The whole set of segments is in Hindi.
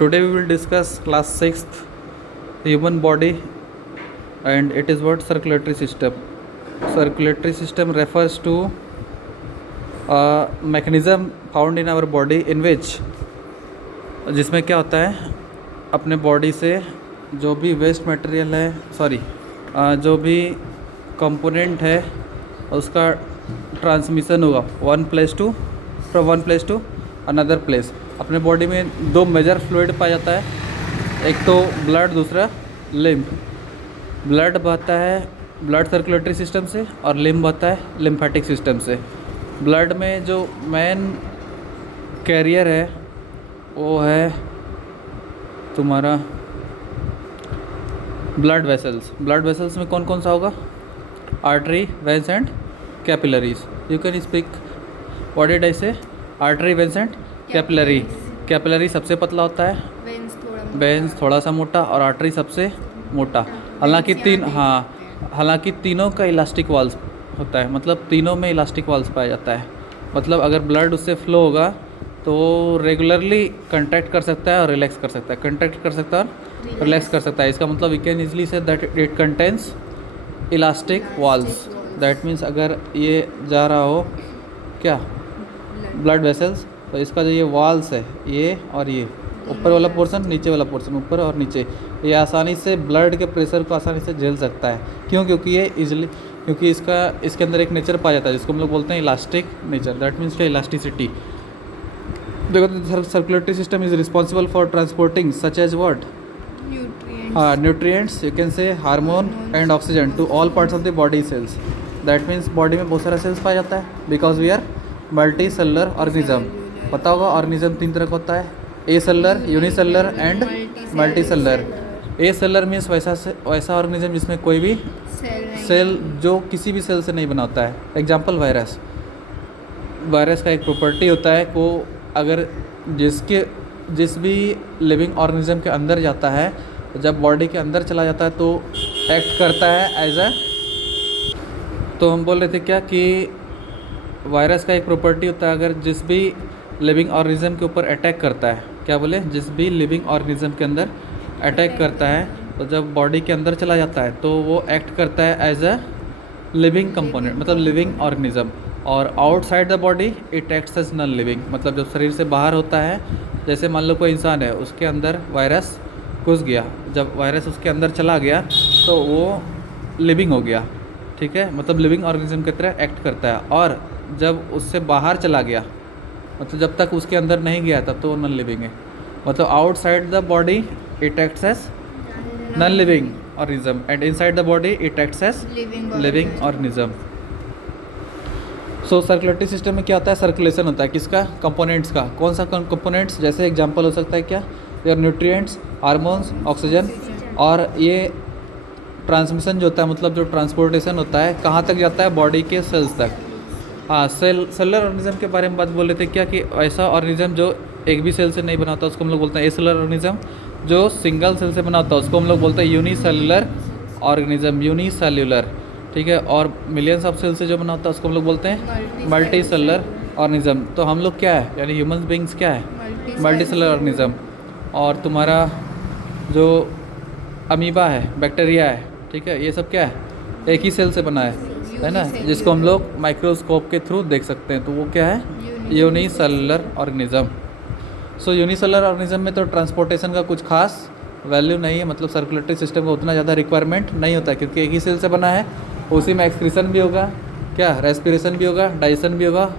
Today we will discuss class 6th human body, and it is what circulatory system. Circulatory system refers to a mechanism found in our body in which जिसमें क्या होता है, अपने बॉडी से जो भी वेस्ट मटेरियल है जो भी कंपोनेंट है उसका ट्रांसमिशन होगा from one place to another place. अपने बॉडी में दो मेजर फ्लूइड पाया जाता है, एक तो ब्लड, दूसरा लिम्फ। ब्लड बहता है ब्लड सर्कुलेटरी सिस्टम से और लिम्फ बहता है लिम्फेटिक सिस्टम से। ब्लड में जो मेन कैरियर है वो है तुम्हारा ब्लड वेसल्स। ब्लड वेसल्स में कौन कौन सा होगा? Artery, veins and capillaries. You can speak what did I say? Artery, veins and capillary. Capillary सबसे पतला होता है, वेन्स थोड़ा सा मोटा और आर्टरी सबसे मोटा। हालांकि तीनों का इलास्टिक वाल्स होता है, मतलब तीनों में इलास्टिक वाल्स पाया जाता है। मतलब अगर ब्लड उससे फ्लो होगा तो रेगुलरली कंट्रैक्ट कर सकता है और रिलैक्स कर सकता है, कंट्रैक्ट कर सकता है और रिलैक्स कर सकता है। इसका मतलब we can easily say that it contains elastic walls. That means अगर ये जा रहा हो क्या ब्लड वेसल्स, तो इसका जो ये वाल्स है, ये और ये ऊपर वाला पोर्शन, नीचे वाला पोर्शन, ऊपर और नीचे, ये आसानी से ब्लड के प्रेशर को आसानी से झेल सकता है। क्यों? क्योंकि इसके अंदर एक नेचर पाया जाता है जिसको हम लोग बोलते हैं इलास्टिक नेचर। दैट मीन्स क्या? इलास्टिसिटी। देखो, circulatory system is responsible for transporting such as what? Nutrients, you can say hormone and oxygen to all parts of the body cells. That means body में बहुत सारा सेल्स पाया जाता है because we are multi cellular organism. पता होगा ऑर्गेनिज्म तीन तरह का होता है, a cellular, unicellular and multi cellular. A cellular means वैसा ऑर्गेनिज्म जिसमें कोई भी सेल जो किसी भी सेल से नहीं बना होता है। एग्जाम्पल वायरस का एक प्रॉपर्टी होता है को अगर जिस भी लिविंग ऑर्गेनिज्म के अंदर जाता है, जब बॉडी के अंदर चला जाता है तो एक्ट करता है एज अ, तो हम बोल रहे थे क्या कि वायरस का एक प्रॉपर्टी होता है अगर जिस भी लिविंग ऑर्गेनिज्म के ऊपर अटैक करता है, क्या बोले, जिस भी लिविंग ऑर्गेनिज्म के अंदर अटैक करता है तो जब बॉडी के अंदर चला जाता है तो वो एक्ट करता है एज अ लिविंग कंपोनेंट, मतलब लिविंग ऑर्गेनिज्म। और outside the body it acts as non living, मतलब जब शरीर से बाहर होता है, जैसे मान लो कोई इंसान है, उसके अंदर वायरस घुस गया, जब वायरस उसके अंदर चला गया तो वो लिविंग हो गया, ठीक है, मतलब लिविंग ऑर्गेनिज्म की तरह एक्ट करता है। और जब उससे बाहर चला गया, मतलब जब तक उसके अंदर नहीं गया तब तो वो नॉन लिविंग है। मतलब outside the body it acts as non living organism and inside the body it acts as living organism. So circulatory system में क्या होता है? सर्कुलेशन होता है किसका? कंपोनेंट्स का। कौन सा कंपोनेंट्स? जैसे एग्जांपल हो सकता है क्या? Your nutrients, hormones, oxygen. और ये ट्रांसमिशन जो होता है, मतलब जो ट्रांसपोर्टेशन होता है, कहाँ तक जाता है? बॉडी के सेल्स तक। सेलुलर ऑर्गेनिज्म के बारे में बात बोल रहे थे क्या कि ऐसा ऑर्गेनिज्म जो एक भी सेल से नहीं बना होता उसको हम लोग बोलते हैं ए सेलुलर ऑर्गेनिज्म। जो सिंगल सेल से बना होता है उसको हम लोग बोलते हैं यूनिसेलुलर ऑर्गेनिज्म, यूनिसेल्युलर, ठीक है। और मिलियंस ऑफ सेल से जो बना होता है उसको हम लोग बोलते हैं मल्टी सेलुलर ऑर्गेनिज्म। तो हम लोग क्या है, यानी ह्यूमन बींग्स क्या है? Multi cellular organism. और तुम्हारा जो अमीबा है, बैक्टीरिया है, ठीक है, ये सब क्या है? एक ही सेल से बना है ना, जिसको हम लोग माइक्रोस्कोप के थ्रू देख सकते हैं। तो वो क्या है? Unicellular organism. So unicellular organism में तो ट्रांसपोर्टेशन का कुछ खास वैल्यू नहीं है, मतलब सर्कुलेटरी सिस्टम का उतना ज़्यादा रिक्वायरमेंट नहीं होता है क्योंकि एक ही सेल से बना है। उसी में एक्सक्रीशन भी होगा, क्या, रेस्पिरेशन भी होगा, डाइजेशन भी होगा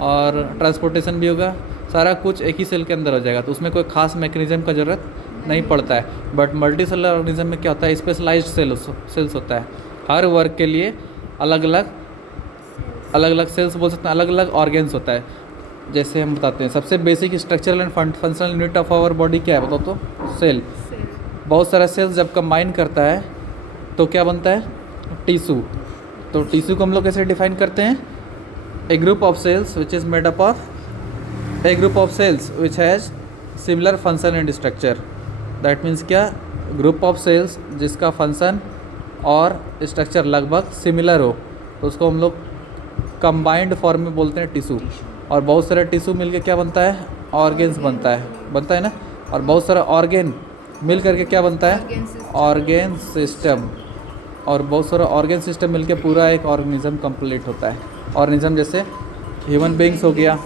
और ट्रांसपोर्टेशन भी होगा। सारा कुछ एक ही सेल के अंदर हो जाएगा, तो उसमें कोई खास मैकेनिज्म का ज़रूरत नहीं पड़ता है। बट मल्टी सेलुलर ऑर्गेनिज्म में क्या होता है? स्पेशलाइज्ड सेल्स होता है। हर वर्क के लिए अलग अलग सेल्स बोल सकते हैं, अलग अलग ऑर्गेन्स होता है। जैसे हम बताते हैं सबसे basic structural and functional unit of our body क्या है बताओ तो? सेल। बहुत सारा सेल्स जब कंबाइन करता है तो क्या बनता है? टिश्यू। तो टिश्यू को हम लोग कैसे डिफाइन करते हैं? A group of cells which is made up of a group of cells which has similar function and structure. That means क्या? ग्रुप ऑफ सेल्स जिसका फंक्शन और स्ट्रक्चर लगभग सिमिलर हो तो उसको हम लोग कंबाइंड फॉर्म में बोलते हैं टिश्यू। और बहुत सारे टिश्यू मिलके क्या बनता है? ऑर्गेन्स बनता है ना। और बहुत सारा ऑर्गेन मिल करके क्या बनता है, Organ system. Organ system. और बहुत सारा ऑर्गेन सिस्टम मिलके पूरा एक ऑर्गेनिज्म कंप्लीट होता है। ऑर्गेनिज्म जैसे ह्यूमन बींग्स हो गया,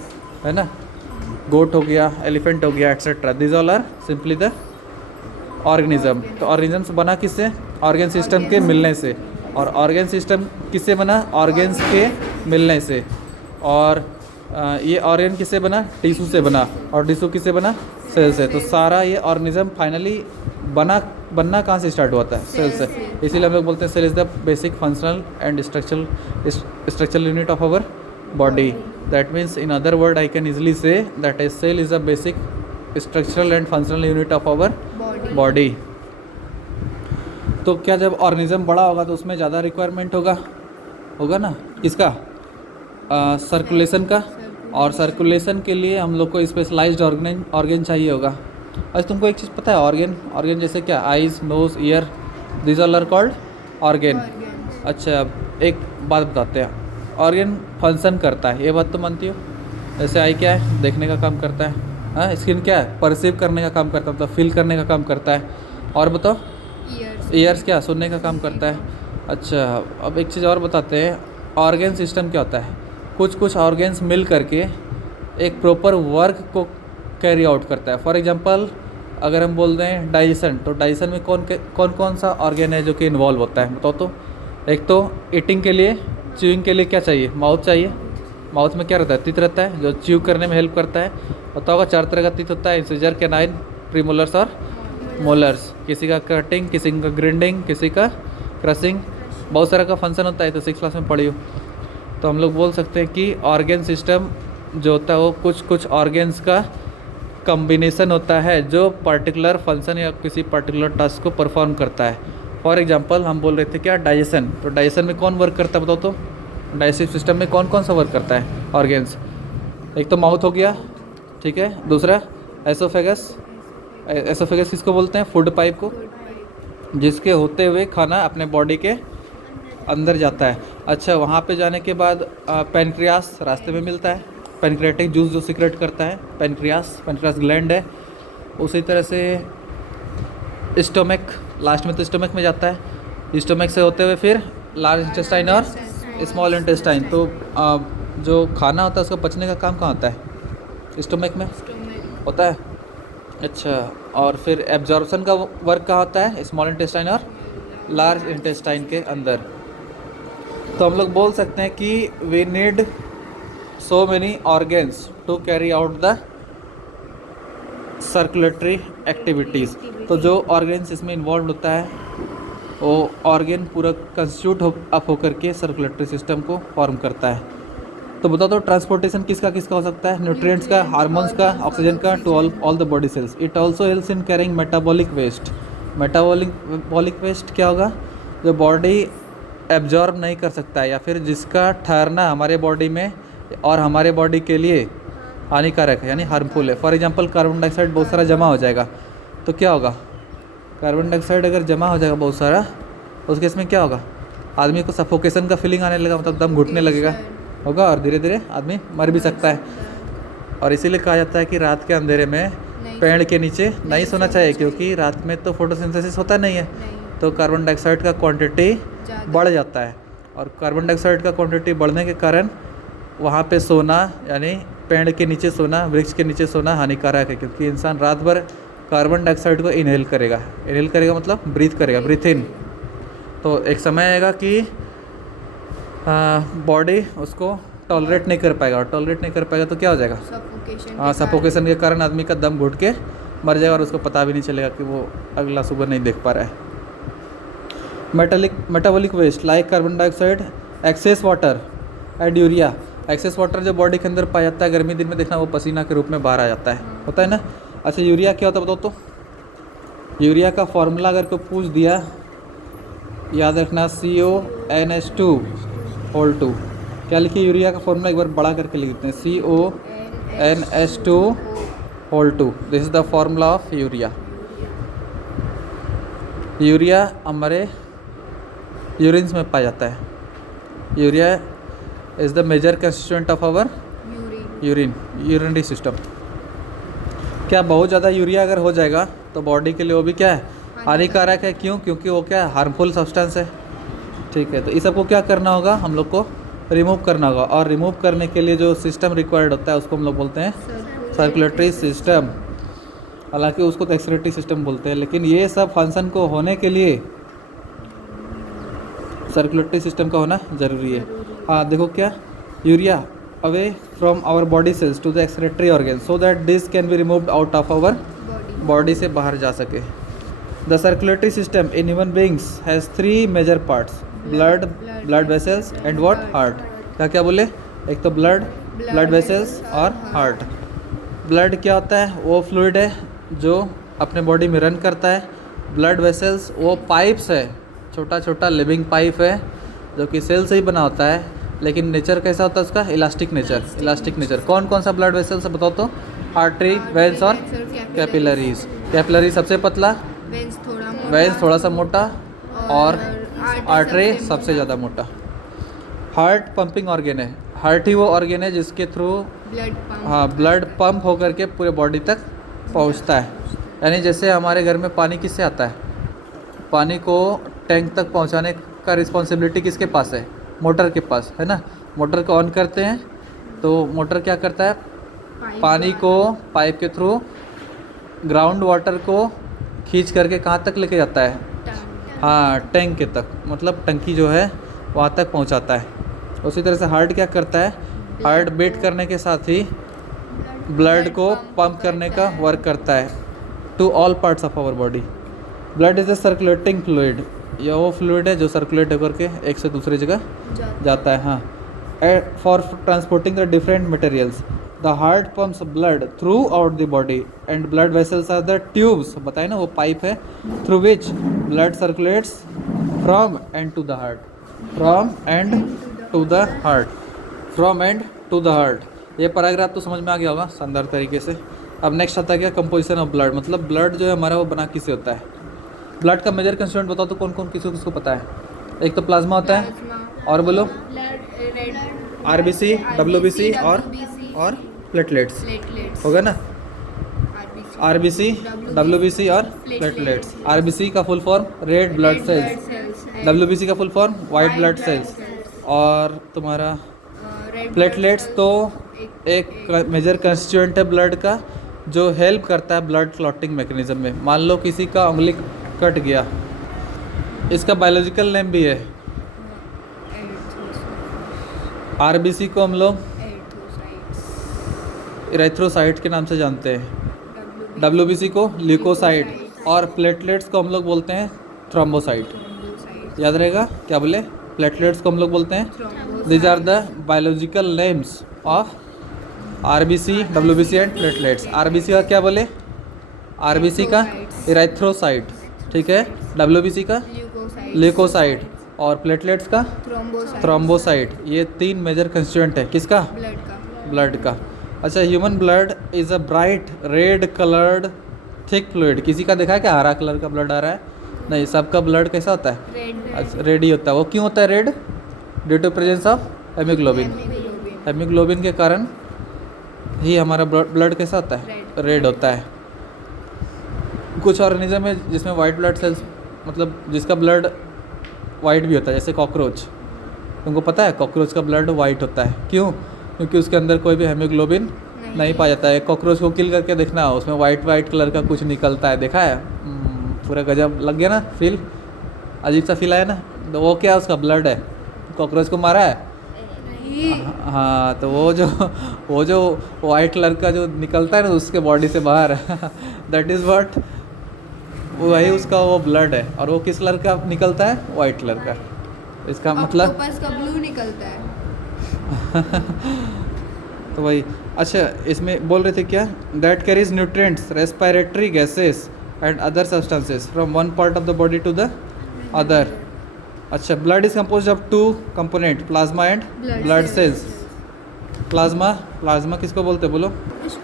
है ना, गोट हो गया, एलिफेंट हो गया, etcetera. This all are simply the organism. तो ऑर्गेनिज्म्स बना किससे, ऑर्गेन सिस्टम के मिलने से। और ऑर्गेन सिस्टम किससे बना, ऑर्गेन्स के मिलने से। और ये ऑर्गेन किससे बना, टिश्यू से बना। और टिश्यू किससे बना, सेल से। तो सारा ये ऑर्गेनिज्म फाइनली बनना कहाँ से स्टार्ट हुआ था, सेल से। इसीलिए हम लोग बोलते हैं cell is the basic functional and structural unit of our body. That means in other word I can easily say that a cell is the basic structural and functional unit of our body. तो क्या जब ऑर्गेनिज्म बड़ा होगा तो उसमें ज़्यादा रिक्वायरमेंट होगा ना, किसका, सर्कुलेशन का। और सर्कुलेशन के लिए हम लोग को स्पेशलाइज्ड ऑर्गेन चाहिए होगा। अच्छा तुमको एक चीज़ पता है, ऑर्गेन जैसे क्या, eyes, nose, ear, this all are called organ. अच्छा अब एक बात बताते हैं, ऑर्गेन फंक्शन करता है, ये बात तो मानती हो। जैसे आई क्या है, देखने का काम करता है। हाँ, स्किन क्या है, परसीव करने का काम करता है, मतलब फील करने का काम करता है। और बताओ, ईयर्स क्या, सुनने का काम करता है। अच्छा अब एक चीज़ और बताते हैं, ऑर्गेन सिस्टम क्या होता है। कुछ ऑर्गेन्स मिल करके एक प्रॉपर वर्क को कैरी आउट करता है। फॉर एग्जांपल अगर हम बोल दें डाइजेशन, तो डाइजेशन में कौन सा ऑर्गेन है जो कि इन्वॉल्व होता है, बताओ तो। एक तो ईटिंग के लिए, च्यूइंग के लिए क्या चाहिए, माउथ चाहिए। माउथ में क्या रहता है, टीथ रहता है जो च्यू करने में हेल्प करता है। बताओ होगा 4 तरह का टीथ होता है, इंसिजर, कैनाइन, प्रीमोलर्स और मोलर्स। किसी का कटिंग, किसी का ग्राइंडिंग, किसी का क्रशिंग, बहुत सारा का फंक्शन होता है। तो 6th क्लास में पढ़ी हो। तो हम लोग बोल सकते हैं कि ऑर्गेन सिस्टम जो होता है वो कुछ ऑर्गेन्स का कम्बिनेशन होता है जो पर्टिकुलर फंक्शन या किसी पर्टिकुलर टास्क को परफॉर्म करता है। फॉर एग्जांपल हम बोल रहे थे क्या, डाइजेशन। तो डाइजेशन में कौन वर्क करता है बताओ तो। डाइजेस्टिव सिस्टम में कौन सा वर्क करता है ऑर्गेन्स। एक तो माउथ हो गया, ठीक है। दूसरा एसोफेगस। एसोफेगस किसको बोलते हैं, फूड पाइप को, जिसके होते हुए खाना अपने बॉडी के अंदर जाता है। अच्छा वहाँ पे जाने के बाद पैनक्रियास रास्ते में मिलता है, पैनक्रियाटिक जूस जो सीक्रेट करता है, पैनक्रियास ग्लैंड है। उसी तरह से स्टोमक, लास्ट में तो स्टोमक में जाता है। स्टोमक से होते हुए फिर लार्ज इंटेस्टाइन और स्मॉल इंटेस्टाइन। तो जो खाना होता है उसका पचने का काम कहाँ होता है, स्टोमक में होता है। अच्छा और फिर एब्जॉर्प्शन का वर्क कहाँ होता है, स्मॉल इंटेस्टाइन और लार्ज इंटेस्टाइन के अंदर। तो हम लोग बोल सकते हैं कि we need so many organs to carry out the circulatory activities. तो जो ऑर्गेन्स इसमें इन्वॉल्व होता है वो ऑर्गेन पूरा कंस्टिट्यूट अप होकर के सर्कुलेटरी सिस्टम को फॉर्म करता है। तो बताओ तो ट्रांसपोर्टेशन किसका हो सकता है, न्यूट्रिएंट्स का, हार्मोन्स का, ऑक्सीजन का, to all the body cells. It also helps in carrying metabolic waste. Metabolic waste क्या होगा, जो बॉडी एब्जॉर्ब नहीं कर सकता है या फिर जिसका ठहरना हमारे बॉडी में और हमारे बॉडी के लिए हानिकारक है यानी हार्मफुल है। फॉर एग्जांपल कार्बन डाइऑक्साइड बहुत सारा जमा हो जाएगा तो क्या होगा, कार्बन डाइऑक्साइड अगर जमा हो जाएगा बहुत सारा तो उस केस में क्या होगा, आदमी को सफोकेशन का फीलिंग आने लगेगा, मतलब दम घुटने लगेगा होगा और धीरे धीरे आदमी मर भी सकता है। और इसीलिए कहा जाता है कि रात के अंधेरे में पेड़ के नीचे नहीं सोना चाहिए, क्योंकि रात में तो फोटोसिंथेसिस होता नहीं है, तो कार्बन डाइऑक्साइड का क्वांटिटी बढ़ जाता है। और कार्बन डाइऑक्साइड का क्वांटिटी बढ़ने के कारण वहाँ पे सोना यानी पेड़ के नीचे सोना, वृक्ष के नीचे सोना हानिकारक है, क्योंकि इंसान रात भर कार्बन डाइऑक्साइड को इनहेल करेगा मतलब ब्रीथ करेगा, ब्रीथ इन। तो एक समय आएगा कि बॉडी उसको टॉलरेट नहीं कर पाएगा, और टॉलरेट नहीं कर पाएगा तो क्या हो जाएगा, सफोकेशन के कारण आदमी का दम घुट के मर जाएगा और उसको पता भी नहीं चलेगा कि वो अगला सुबह नहीं देख पा रहा है। Metabolic waste like carbon dioxide, excess water and urea. Excess water जो बॉडी के अंदर पाया जाता है गर्मी दिन में देखना वो पसीना के रूप में बाहर आ जाता है, होता है ना। अच्छा यूरिया क्या होता है बताओ तो। यूरिया का फॉर्मूला अगर कोई पूछ दिया याद रखना, CONH2 क्या लिखिए, यूरिया का फॉर्मूला एक बार बड़ा करके लिख देते हैं, CONH2। This is the formula of urea. Urea हमारे यूरिन्स में पाया जाता है। Urea is the major constituent of our urinary system. क्या बहुत ज़्यादा यूरिया अगर हो जाएगा तो बॉडी के लिए वो भी क्या है, हानिकारक है। क्यों? क्योंकि वो क्या है, हार्मफुल सब्सटेंस है। ठीक है, तो इस सबको क्या करना होगा, हम लोग को रिमूव करना होगा। और रिमूव करने के लिए जो सिस्टम रिक्वायर्ड होता है उसको हम लोग बोलते हैं सर्कुलेटरी सिस्टम। हालांकि उसको तो एक्सक्रीटरी सिस्टम बोलते हैं, लेकिन ये सब फंक्शन को होने के लिए सर्कुलेटरी सिस्टम का होना ज़रूरी है। हाँ देखो क्या, urea away from our body cells to the excretory organ so that this can be removed out of our body से बाहर जा सके। The circulatory system in human beings has 3 major parts, blood, blood vessels and what, heart. क्या क्या बोले, एक तो ब्लड वेसल्स और हार्ट। ब्लड क्या होता है, वो फ्लूइड है जो अपने बॉडी में रन करता है। ब्लड वेसल्स वो पाइप्स है, छोटा छोटा लिविंग पाइप है जो कि सेल से ही बना होता है, लेकिन नेचर कैसा होता है उसका, इलास्टिक नेचर। कौन कौन सा ब्लड वेसल्स बताओ तो, आर्टरी, वेन्स और कैपिलरीज। कैपिलरी सबसे पतला, वेन्स थोड़ा सा मोटा और आर्टरी सबसे ज़्यादा मोटा। हार्ट पंपिंग ऑर्गेन है, हार्ट ही वो ऑर्गेन है जिसके थ्रू ब्लड पंप होकर के पूरे बॉडी तक पहुंचता है। यानी जैसे हमारे घर में पानी किससे आता है, पानी को टैंक तक पहुंचाने का रिस्पॉन्सिबिलिटी किसके पास है, मोटर के पास है ना। मोटर को ऑन करते हैं तो मोटर क्या करता है, पानी को पाइप के थ्रू ग्राउंड वाटर को खींच करके कहाँ तक लेके जाता है, हाँ टैंक के तक, मतलब टंकी जो है वहाँ तक पहुँचाता है। उसी तरह से हार्ट क्या करता है, हार्ट बीट करने के साथ ही ब्लड को पंप करने का वर्क करता है to all parts of our body. Blood is a circulating fluid, यह वो फ्लूइड है जो सर्कुलेट होकर के एक से दूसरी जगह जाता है। हाँ, for transporting the different materials the heart pumps blood throughout the body and blood vessels are the tubes, बताए ना वो पाइप है through which blood circulates from and to the heart, from and to the heart, from and to the heart. ये पैराग्राफ तो समझ में आ गया होगा शानदार तरीके से। अब नेक्स्ट आता है क्या, कंपोजिशन ऑफ ब्लड, मतलब ब्लड जो है हमारा वो बना किससे होता है। ब्लड का मेजर कंस्टिट्यूएंट बताओ तो कौन कौन किसको पता है। एक तो प्लाज्मा होता है, और बोलो आरबीसी, डब्ल्यूबीसी और प्लेटलेट्स होगा ना, आरबीसी, डब्ल्यूबीसी और प्लेटलेट्स। आरबीसी का full form red blood cells, WBC का full form white blood cells, और तुम्हारा प्लेटलेट्स तो एक मेजर कंस्टिट्यूएंट है ब्लड का जो हेल्प करता है ब्लड क्लॉटिंग मैकेनिज्म में। मान लो किसी का उंगली कट गया, इसका बायोलॉजिकल नेम भी है, आरबीसी को हम लोग इरेथ्रोसाइट के नाम से जानते हैं, डब्ल्यूबीसी को ल्यूकोसाइट, और प्लेटलेट्स को हम लोग बोलते हैं थ्रोम्बोसाइट। याद रहेगा, क्या बोले, प्लेटलेट्स को हम लोग बोलते हैं, these are the biological names of RBC, WBC and platelets. RBC का क्या बोले, आरबीसी का इरेथ्रोसाइट, ठीक है, डब्ल्यूबीसी का ल्यूकोसाइट और प्लेटलेट्स का थ्रोम्बोसाइट। ये 3 मेजर कंस्टिट्यूएंट है किसका, ब्लड का। अच्छा, human blood is a bright red coloured thick fluid. किसी का देखा है क्या हरा कलर का ब्लड आ रहा है, नहीं, सबका ब्लड कैसा होता है, अच्छा रेड ही होता है। वो क्यों होता है red, due to presence of haemoglobin. Haemoglobin के कारण ही हमारा ब्लड कैसा होता है, रेड होता है। कुछ ऑर्गेनिज्म है जिसमें वाइट ब्लड सेल्स, मतलब जिसका ब्लड वाइट भी होता है, जैसे कॉकरोच। तुमको पता है कॉकरोच का ब्लड वाइट होता है, क्यों, क्योंकि उसके अंदर कोई भी हेमोग्लोबिन नहीं पाया जाता है। कॉकरोच को किल करके देखना, उसमें वाइट कलर का कुछ निकलता है, देखा है, पूरा गजब लग गया ना, फील अजीब सा फील आया ना। तो वो क्या, उसका ब्लड है, कॉकरोच को मारा है, हाँ, तो वो जो वाइट कलर का जो निकलता है ना उसके बॉडी से बाहर दैट इज़ व्हाट, वही उसका वो ब्लड है। और वो किस कलर का निकलता है, वाइट कलर का। इसका मतलब ऑक्टोपस का ब्लू निकलता है तो वही। अच्छा, इसमें बोल रहे थे क्या, that carries nutrients, respiratory gases and other substances from one part of the body to the other. अच्छा, blood is compose of 2 component, plasma and blood cells. Plasma किसको बोलते हैं, बोलो,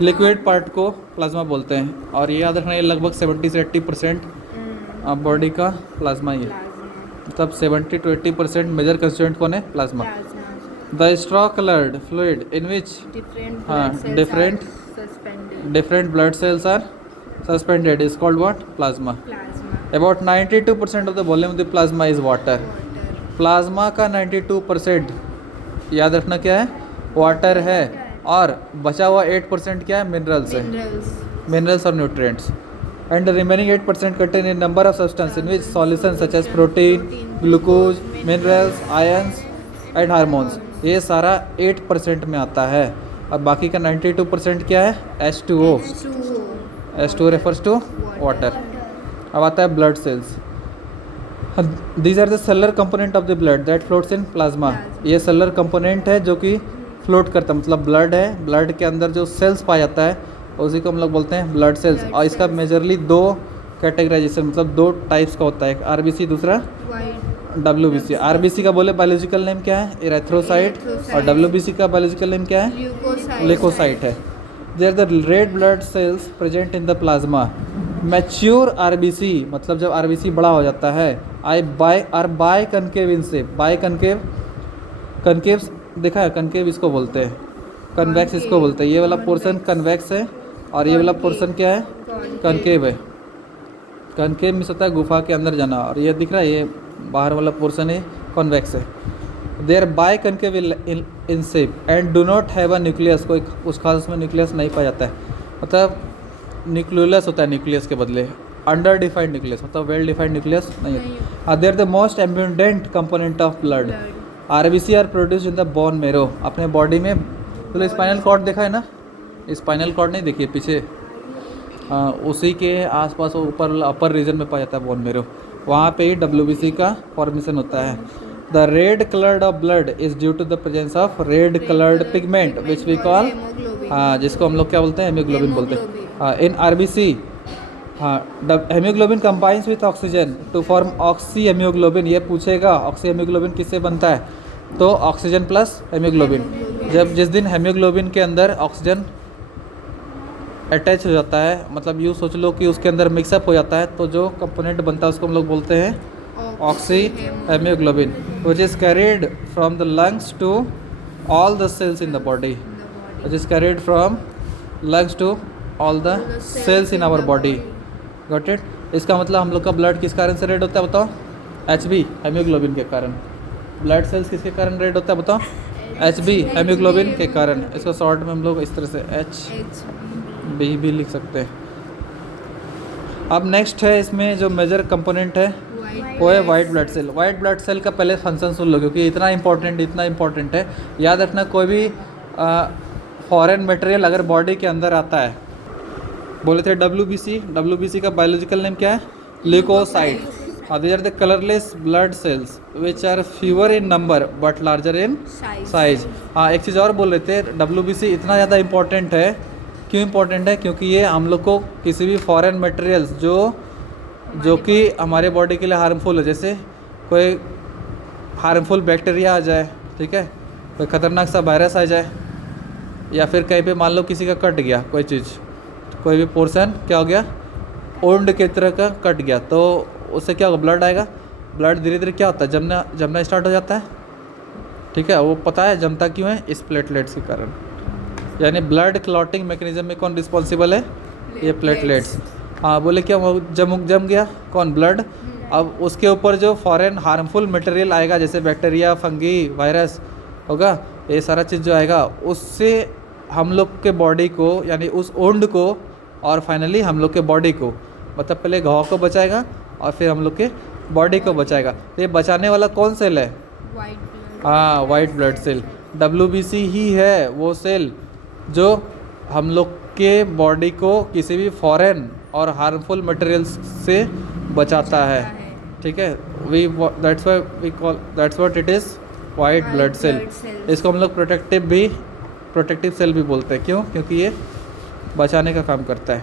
लिक्विड पार्ट को प्लाज्मा बोलते हैं। और ये याद रखना, ये लगभग 70 से 80% बॉडी का प्लाज्मा ही है, मतलब 70 to 80% मेजर कंस्टिट्यूएंट कौन है, plasma. The straw coloured fluid in which, हाँ, different different blood cells are suspended is called what? Plasma. About 92% of the volume of the plasma is water. Plasma का 92% याद रखना क्या है? वाटर है, और बचा हुआ 8% क्या है? मिनरल्स है, मिनरल्स और nutrients. And the remaining 8% contain in number of substance in which solution such as protein, glucose, minerals, ions and hormones. ये सारा 8% में आता है. अब बाकी का 92% क्या है? H2O. H2O refers to water. अब आता है blood cells. These are the cellular component of the blood that floats in plasma. ये सेलुलर कंपोनेंट है जो कि फ्लोट करता है, मतलब ब्लड है, ब्लड के अंदर जो सेल्स पाया जाता है उसी को हम लोग बोलते हैं ब्लड सेल्स. और इसका मेजरली 2 कैटेगराइजेशन, मतलब 2 टाइप्स का होता है, एक आरबीसी, दूसरा डब्ल्यूबीसी. आरबीसी का बोले बायोलॉजिकल नेम क्या है? इरेथ्रोसाइट. और डब्ल्यूबीसी का बायोलॉजिकल नेम क्या है? ल्यूकोसाइट है. There the red blood cells present in the plasma. Mature RBC, मतलब जब आरबीसी बड़ा हो जाता है, biconcave in shape. Biconcave, concave देखा है? कनकेव इसको बोलते हैं, कन्वेक्स इसको बोलते हैं. ये वाला पोर्शन कन्वेक्स है और ये वाला पोर्शन क्या है? कनकेव है. कनकेव मीन्स होता है गुफा के अंदर जाना, और ये दिख रहा है, ये बाहर वाला पोर्शन है कॉन्वेक्स है. They are biconcave in shape and do not have a nucleus. कोई उस खास उसमें न्यूक्लियस नहीं पाया जाता है, मतलब न्यूक्लियस होता है न्यूक्लियस के बदले, अंडर डिफाइंड न्यूक्लियस, मतलब वेल डिफाइंड न्यूक्लियस नहीं है. They are the most abundant component of blood. RBC are produce in the bone marrow. अपने बॉडी में तो स्पाइनल कॉर्ड देखा है ना? स्पाइनल कॉर्ड नहीं देखिए पीछे, उसी के आसपास ऊपर अपर रीजन में पाया जाता है बोन मेरो. वहाँ पे ही डब्ल्यूबीसी का फॉर्मेशन होता है. The red coloured of blood is due to the presence of red coloured pigment which we call, जिसको हम लोग क्या बोलते हैं? हेमोग्लोबिन बोलते हैं. In RBC haemoglobin combines with oxygen to form oxyhaemoglobin. ये पूछेगा ऑक्सी हेमोग्लोबिन किससे बनता है? तो ऑक्सीजन प्लस हेमोग्लोबिन. जब जिस दिन हेमोग्लोबिन के अंदर ऑक्सीजन अटैच हो जाता है, मतलब यूँ सोच लो कि उसके अंदर मिक्सअप हो जाता है, तो जो कंपोनेंट बनता है उसको हम लोग बोलते हैं oxyhaemoglobin, which is carried from the lungs to all the cells in the body. Which is carried from lungs to all the cells in our body. Got it? इसका मतलब हम लोग का ब्लड किस कारण से रेड होता है बताओ? HB हेमोग्लोबिन के कारण. ब्लड सेल्स किसके कारण रेड होता है बताओ? HB हेमोग्लोबिन के कारण. इसको शॉर्ट में हम लोग इस तरह से HB भी लिख सकते हैं. अब नेक्स्ट है इसमें जो मेजर कंपोनेंट है वो है white blood cell. White blood cell का पहले फंक्शन सुन लो, क्योंकि इतना इंपॉर्टेंट है. याद रखना, कोई भी फॉरेन मटेरियल अगर बॉडी के अंदर आता है, बोले थे डब्ल्यूबीसी का बायोलॉजिकल नेम क्या है? Leucocyte. These are the colorless blood cells which are fewer in number but larger in size. हाँ, एक चीज़ और बोल रहे थे, WBC इतना ज़्यादा इम्पोर्टेंट है. क्यों इम्पोर्टेंट है? क्योंकि ये हम लोग को किसी भी फॉरेन मटेरियल्स जो कि हमारे बॉडी के लिए हार्मफुल है, जैसे कोई हार्मफुल बैक्टीरिया आ जाए, ठीक है, कोई ख़तरनाक सा वायरस आ जाए, या फिर कहीं पे मान लो किसी का कट गया कोई चीज़, कोई भी पोर्शन क्या हो गया? ओंड के तरह का कट गया, तो उससे क्या होगा? ब्लड आएगा. ब्लड धीरे धीरे क्या होता है? जमना स्टार्ट हो जाता है. ठीक है, वो पता है जमता क्यों है? इस प्लेटलेट्स के कारण. यानी ब्लड क्लॉटिंग मैकेनिज्म में कौन रिस्पॉन्सिबल है? ये प्लेटलेट्स. हाँ, बोले क्या वो जम गया? कौन? ब्लड. अब उसके ऊपर जो फॉरेन हार्मफुल मटेरियल आएगा, जैसे बैक्टीरिया, फंगी, वायरस होगा, ये सारा चीज़ जो आएगा, उससे हम लोग के बॉडी को, यानी उस ओंड को, और फाइनली हम लोग के बॉडी को, मतलब पहले घाव को बचाएगा और फिर हम लोग के बॉडी को बचाएगा. तो ये बचाने वाला कौन सेल है? हाँ, वाइट ब्लड सेल. WBC ही है वो सेल जो हम लोग के बॉडी को किसी भी फॉरेन और हार्मफुल मटेरियल्स से बचाता है. ठीक है, that's what it is, white blood cell. इसको हम लोग प्रोटेक्टिव सेल भी बोलते हैं. क्यों? क्योंकि ये बचाने का काम करता है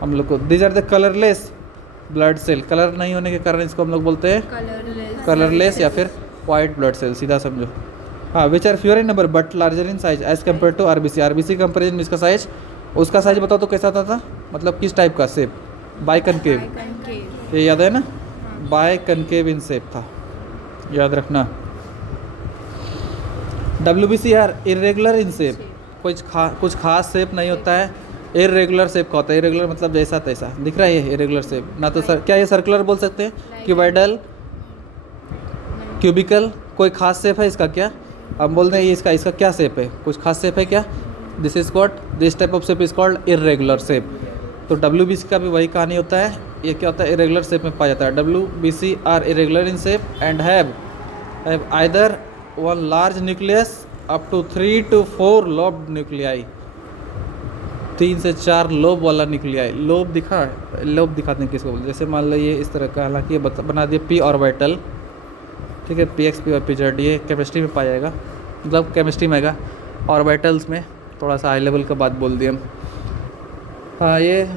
हम लोग को. These are the colourless blood cell. Colour नहीं होने के कारण इसको हम लोग बोलते हैं कलरलेस या फिर वाइट ब्लड सेल, सीधा समझो. हाँ, which are fewer in number but larger in size as compare to RBC. RBC comparison में इसका साइज, उसका साइज बताओ तो कैसा था? मतलब किस टाइप का? Shape by concave. ये याद है ना? बाय कनकेव इन शेप था, याद रखना. WBC are irregular in shape. कुछ खास शेप नहीं होता है, इरेगुलर शेप का होता है, इरेगुलर मतलब जैसा तैसा दिख रहा है ये इरेगुलर शेप ना, तो सर क्या ये सर्कुलर बोल सकते हैं, क्यूबाइडल, क्यूबिकल, कोई खास शेप है इसका क्या, हम बोलते हैं ये इसका क्या शेप है, कुछ खास शेप है क्या, this is called, this type of shape is called irregular shape. तो WBC का भी वही कहानी होता है, ये क्या होता है, इरेगुलर शेप में पाया जाता है। WBC are irregular in shape and have either one large nucleus up to 3 to 4 lobed nuclei, 3 से 4 लोब वाला न्यूक्लियाई। लोब दिखाते हैं किसको बोलते हैं, जैसे मान लो ये इस तरह का, हालांकि ये बना दिए p ऑर्बिटल, ठीक है, PX P और PZ, ये केमिस्ट्री में पाया जाएगा, मतलब केमिस्ट्री में आएगा, ऑर्बिटल्स में थोड़ा सा हाई लेवल का बात बोल दिए हम। हाँ, ये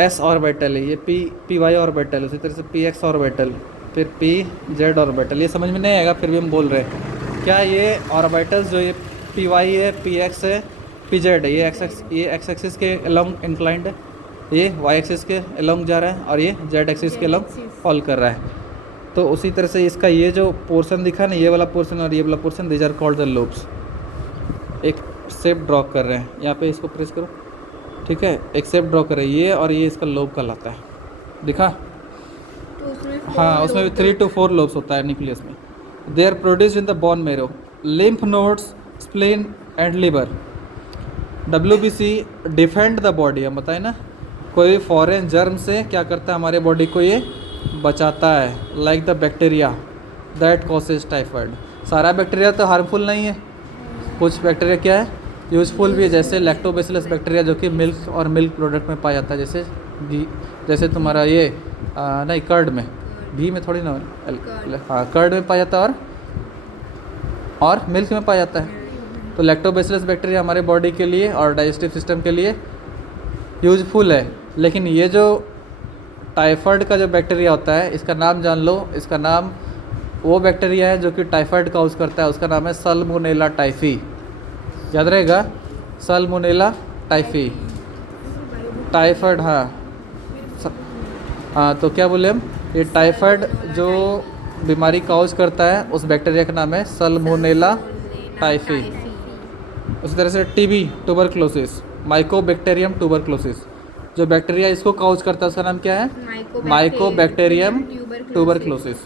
S ऑर्बिटल है, ये PY ऑर्बिटल, उसी तरह से PX ऑर्बिटल, फिर PZ ऑर्बिटल, ये समझ में नहीं आएगा फिर भी हम बोल रहे हैं। क्या ये ऑर्बिटल्स जो ये PY है, PX है, PZ है, ये एक्स एक्सिस के अलोंग इंक्लाइंड है, ये Y एक्सिस के अलोंग जा रहा है, और ये Z एक्सिस के अलोंग फॉल कर रहा है। तो उसी तरह से इसका ये जो पोर्शन दिखा ना, ये वाला पोर्शन और ये वाला portion, these are called the lobes. एक शेप ड्रॉ कर रहे हैं, यहाँ पे इसको प्रेस करो, ठीक है, एक शेप ड्रॉ कर रहे हैं, ये और ये इसका लोब कहलाता है, दिखा। तो हाँ, उसमें भी 3 to 4 लोब्स होता है न्यूक्लियस में। They are produced in the bone marrow, lymph nodes, spleen and liver. WBC defend the body, हम बताए ना, कोई फॉरेन जर्म से क्या करता है, हमारे बॉडी को ये बचाता है, like the bacteria that causes typhoid. सारा बैक्टीरिया तो हार्मफुल नहीं है, कुछ बैक्टीरिया क्या है, यूजफुल भी है, जैसे लैक्टोबैसिलस बैक्टीरिया जो कि मिल्क और मिल्क प्रोडक्ट में पाया जाता है, जैसे घी, जैसे तुम्हारा ये नहीं, कर्ड में, घी में थोड़ी ना, हाँ कर्ड में पाया जाता है और मिल्क में पाया जाता है। तो लैक्टोबैसिलस बैक्टीरिया हमारे बॉडी के लिए और डाइजेस्टिव सिस्टम के लिए यूजफुल है। लेकिन ये जो टाइफाइड का जो बैक्टीरिया होता है, इसका नाम जान लो, इसका नाम वो बैक्टीरिया है जो कि टाइफाइड काउज करता है, उसका नाम है सल्मोनेला टाइफी, याद रहेगा, सल्मोनेला टाइफी, टाइफाइड। हाँ, तो क्या बोले हम, ये टाइफाइड जो बीमारी काउज करता है उस बैक्टीरिया का नाम है सल्मोनेला टाइफी। उसी तरह से TB, ट्यूबरक्लोसिस, माइकोबैक्टीरियम ट्यूबरक्लोसिस, जो बैक्टीरिया इसको काउज करता है उसका नाम क्या है, mycobacterium tuberculosis.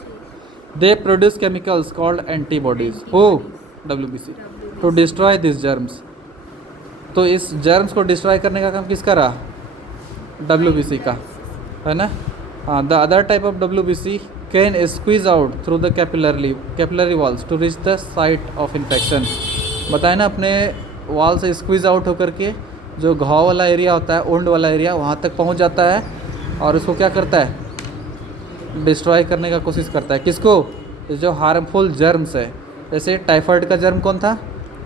They produce chemicals called antibodies, हो WBC, to destroy this germs. तो इस जर्म्स को डिस्ट्रॉय करने का काम किसका रहा, WBC का, है ना। हाँ, the other type of WBC can squeeze out through the capillary walls to reach the site of infection. बताए ना, अपने वॉल से स्क्वीज आउट होकर के जो घाव वाला एरिया होता है, ओंड वाला एरिया, वहाँ तक पहुँच जाता है और उसको क्या करता है, डिस्ट्रॉय करने का कोशिश करता है। किसको, जो हार्मफुल जर्म्स है। जैसे टाइफाइड का जर्म कौन था,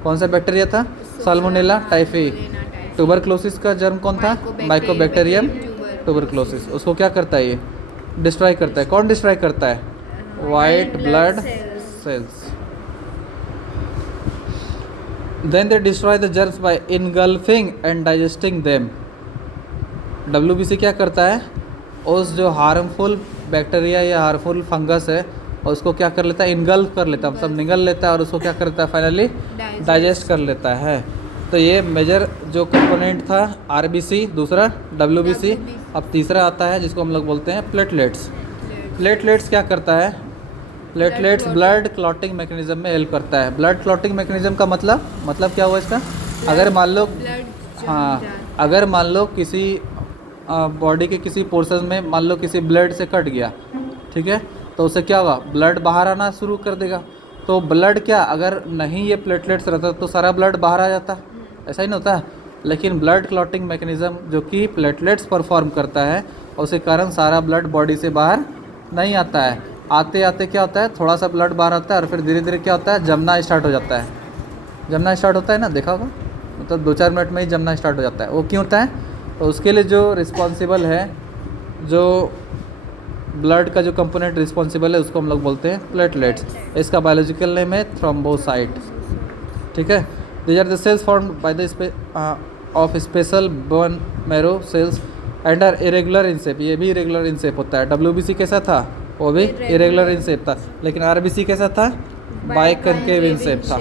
कौन सा बैक्टीरिया था, साल्मोनेला टाइफी। ट्यूबरक्लोसिस का जर्म कौन था, माइकोबैक्टीरियम ट्यूबरक्लोसिस। उसको क्या करता है, ये डिस्ट्रॉय करता है। कौन डिस्ट्रॉय करता है, white blood sales. Then they destroy the germs by engulfing and digesting them. WBC क्या करता है, उस जो हार्मफुल बैक्टीरिया या हार्मफुल फंगस है उसको क्या कर लेता है, इनगल्फ कर लेता है, मतलब निगल लेता है और उसको क्या करता है, फाइनली डाइजेस्ट कर लेता है। तो ये मेजर जो कंपोनेंट था RBC, दूसरा WBC, अब तीसरा आता है जिसको हम लोग बोलते हैं प्लेटलेट्स। प्लेटलेट्स क्या करता है, प्लेटलेट्स ब्लड क्लॉटिंग मैकेनिज्म में हेल्प करता है। ब्लड क्लॉटिंग मैकेनिज्म का मतलब क्या हुआ इसका, अगर मान लो, हाँ, अगर मान लो किसी बॉडी के किसी पोर्शन में मान लो किसी ब्लड से कट गया, ठीक है, तो उससे क्या होगा, ब्लड बाहर आना शुरू कर देगा। तो ब्लड क्या, अगर नहीं ये प्लेटलेट्स रहता तो सारा ब्लड बाहर आ जाता, ऐसा ही नहीं होता। लेकिन ब्लड क्लॉटिंग मैकेनिज्म जो कि प्लेटलेट्स परफॉर्म करता है, उसके कारण सारा ब्लड बॉडी से बाहर नहीं आता है। आते आते क्या होता है, थोड़ा सा ब्लड बाहर आता है और फिर धीरे धीरे क्या होता है, जमना स्टार्ट हो जाता है। जमना स्टार्ट होता है ना, देखा होगा, मतलब 2-4 मिनट में ही जमना स्टार्ट हो जाता है। वो क्यों होता है, तो उसके लिए जो रिस्पॉन्सिबल है, जो ब्लड का जो कंपोनेंट रिस्पॉन्सिबल है, उसको हम लोग बोलते हैं प्लेटलेट्स। इसका बायोलॉजिकल नेम है थ्रोम्बोसाइट, ठीक है। These are the cells formed by the of special bone marrow cells and are irregular in shape. ये भी इरेगुलर इन शेप होता है। WBC कैसा था, वो भी इरेगुलर इन शेप था, लेकिन RBC कैसा था, बाइकनकेव इन शेप था।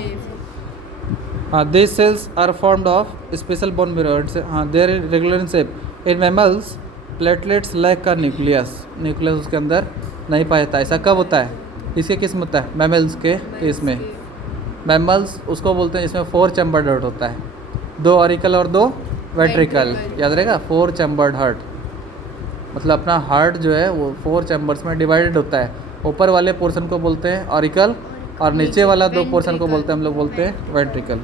हाँ these cells are formed of special bone marrow. हाँ they are regular in shape. In mammals platelets lack का न्यूक्लियस उसके अंदर नहीं पाया जाता। ऐसा कब होता है? इसके किस में होता है? मैमल्स के केस में। मैमल्स उसको बोलते हैं जिसमें 4 चैम्बर्ड हार्ट होता है, 2 ऑरिकल और 2 वेंट्रिकल। याद रहेगा 4 चैम्बर्ड हार्ट, मतलब अपना हार्ट जो है वो 4 चैम्बर्स में डिवाइडेड होता है। ऊपर वाले पोर्शन को बोलते हैं ऑरिकल और नीचे वाला 2 पोर्शन को बोलते हैं हम लोग बोलते हैं वेंट्रिकल।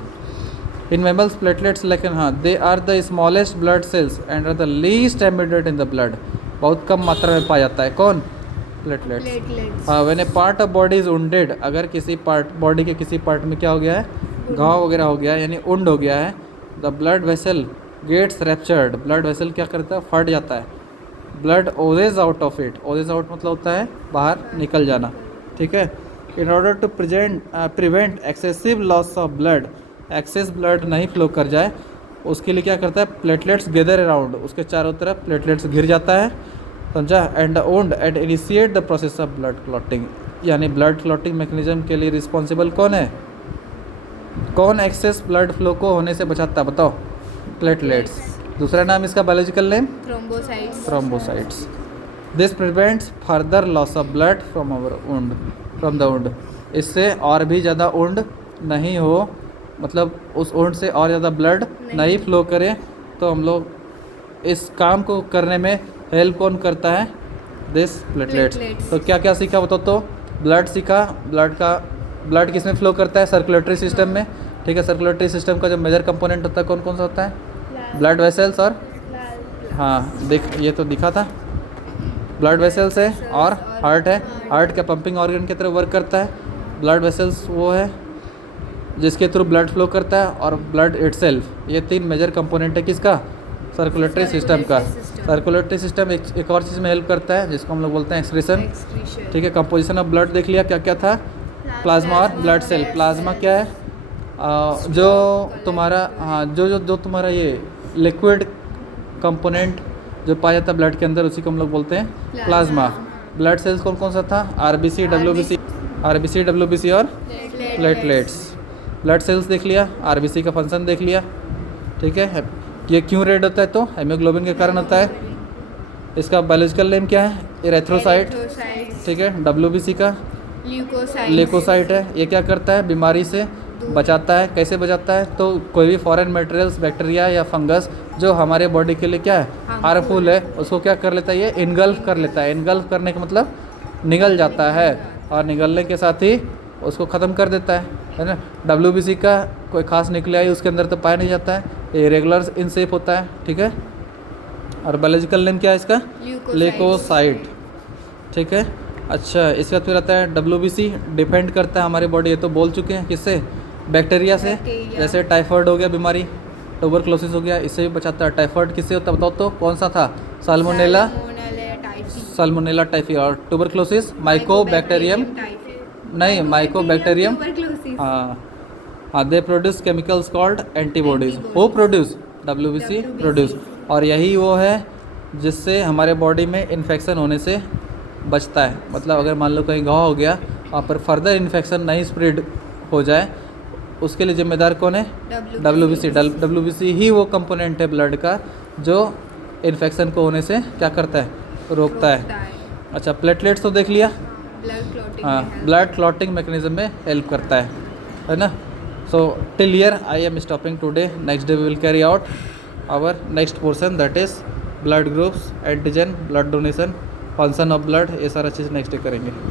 इन मैमल्स प्लेटलेट्स लेकिन हाँ they are the smallest blood cells and are the least emitted in the blood. बहुत कम मात्रा में पाया जाता है। कौन? प्लेटलेट्स। हाँ when A part of body is wounded, अगर किसी पार्ट बॉडी के किसी पार्ट में क्या हो गया है? घाव वगैरह हो गया है, यानी वुंड हो गया है। The blood vessel gets ruptured, blood vessel क्या करता है? फट जाता है। Blood oozes out of it, oozes out मतलब होता है बाहर निकल जाना, ठीक है। In order to prevent excessive loss of blood, excess blood नहीं फ्लो कर जाए उसके लिए क्या करता है? प्लेटलेट्स गैदर अराउंड, उसके चारों तरफ प्लेटलेट्स घिर जाता है, समझा। And wound and initiate the process of blood clotting, यानी ब्लड क्लॉटिंग मैकेनिज्म के लिए रिस्पॉन्सिबल कौन है? कौन एक्सेस ब्लड फ्लो को होने से बचाता है? बताओ। प्लेटलेट्स। दूसरा नाम इसका biological name? Thrombocytes. This prevents further loss of blood from the wound, इससे और भी ज़्यादा वुंड नहीं हो, मतलब उस वुंड से और ज़्यादा ब्लड नहीं फ्लो करे। तो हम लोग इस काम को करने में हेल्प कौन करता है? This platelets. तो क्या क्या सीखा बताओ तो? ब्लड सीखा, ब्लड किस में फ्लो करता है? सर्कुलेटरी सिस्टम में, ठीक है। सर्कुलेटरी सिस्टम का जो मेजर कंपोनेंट होता है कौन सा होता है? ब्लड वेसल्स और हाँ ये तो दिखा था, ब्लड वेसल्स है और हार्ट है। हार्ट का पंपिंग ऑर्गन की तरह वर्क करता है। ब्लड वेसल्स वो है जिसके थ्रू ब्लड फ्लो करता है, और ब्लड इटसेल्फ, ये 3 मेजर कंपोनेंट है किसका? सर्कुलेटरी सिस्टम का। सर्कुलेटरी सिस्टम एक और चीज़ में हेल्प करता है जिसको हम लोग बोलते हैं एक्सक्रीशन, ठीक है। कंपोजिशन ऑफ ब्लड देख लिया, क्या क्या था? प्लाज्मा और ब्लड सेल। प्लाज्मा क्या है? जो तुम्हारा हाँ जो तुम्हारा ये लिक्विड कंपोनेंट जो पाया जाता है ब्लड के अंदर, उसी को हम लोग बोलते हैं प्लाज्मा। ब्लड सेल्स कौन कौन सा था? आरबीसी, डब्ल्यूबीसी और प्लेटलेट्स। ब्लड सेल्स देख लिया, आरबीसी का फंक्शन देख लिया, ठीक है। ये क्यों रेड होता है? तो हेमोग्लोबिन के कारण होता है। इसका बायोलॉजिकल नेम क्या है? इरेथ्रोसाइट, ठीक है। डब्ल्यूबीसी का ल्यूकोसाइट है। ये क्या करता है? बीमारी से बचाता है। कैसे बचाता है? तो कोई भी फॉरेन मटेरियल्स, बैक्टीरिया या फंगस जो हमारे बॉडी के लिए क्या है? हार्मफुल है, उसको क्या कर लेता है? ये इनगल्फ कर लेता है। इनगल्फ करने का मतलब निगल जाता है, और निगलने के साथ ही उसको ख़त्म कर देता है ना। डब्ल्यूबीसी का कोई खास न्यूक्लियाई उसके अंदर तो पाया नहीं जाता है, ये रेगुलर इन शेप होता है, ठीक है। और बायोलॉजिकल नेम क्या है इसका? ल्यूकोसाइट, ठीक है। अच्छा, इसका फिर आता है डब्ल्यूबीसी डिपेंड करता है हमारी बॉडी, ये तो बोल चुके हैं, किससे? बैक्टीरिया से। जैसे टाइफाइड हो गया बीमारी, ट्यूबरक्लोसिस हो गया, इससे भी बचाता है। टाइफाइड किससे होता है बताओ तो? कौन सा था? Salmonella typhi. और ट्यूबरक्लोसिस माइकोबैक्टीरियम, नहीं माइकोबैक्टीरियम, हाँ दे प्रोड्यूस केमिकल्स कॉल्ड एंटीबॉडीज। वो प्रोड्यूस, डब्ल्यूबीसी प्रोड्यूस। और यही वो है जिससे हमारे बॉडी में इन्फेक्शन होने से बचता है। मतलब अगर मान लो कहीं घाव हो गया, वहाँ पर फर्दर इन्फेक्शन नहीं स्प्रेड हो जाए, उसके लिए जिम्मेदार कौन है? डब्ल्यूबीसी। डब्ल्यूबीसी ही वो कंपोनेंट है ब्लड का जो इन्फेक्शन को होने से क्या करता है? रोकता है। अच्छा, प्लेटलेट्स तो देख लिया, हाँ ब्लड क्लॉटिंग मैकेनिज्म में हेल्प करता है ना। So till here I am stopping today. Next day we will carry out our next portion, that is blood groups, antigen, blood donation, function of blood, ये सारा चीज़ नेक्स्ट डे करेंगे।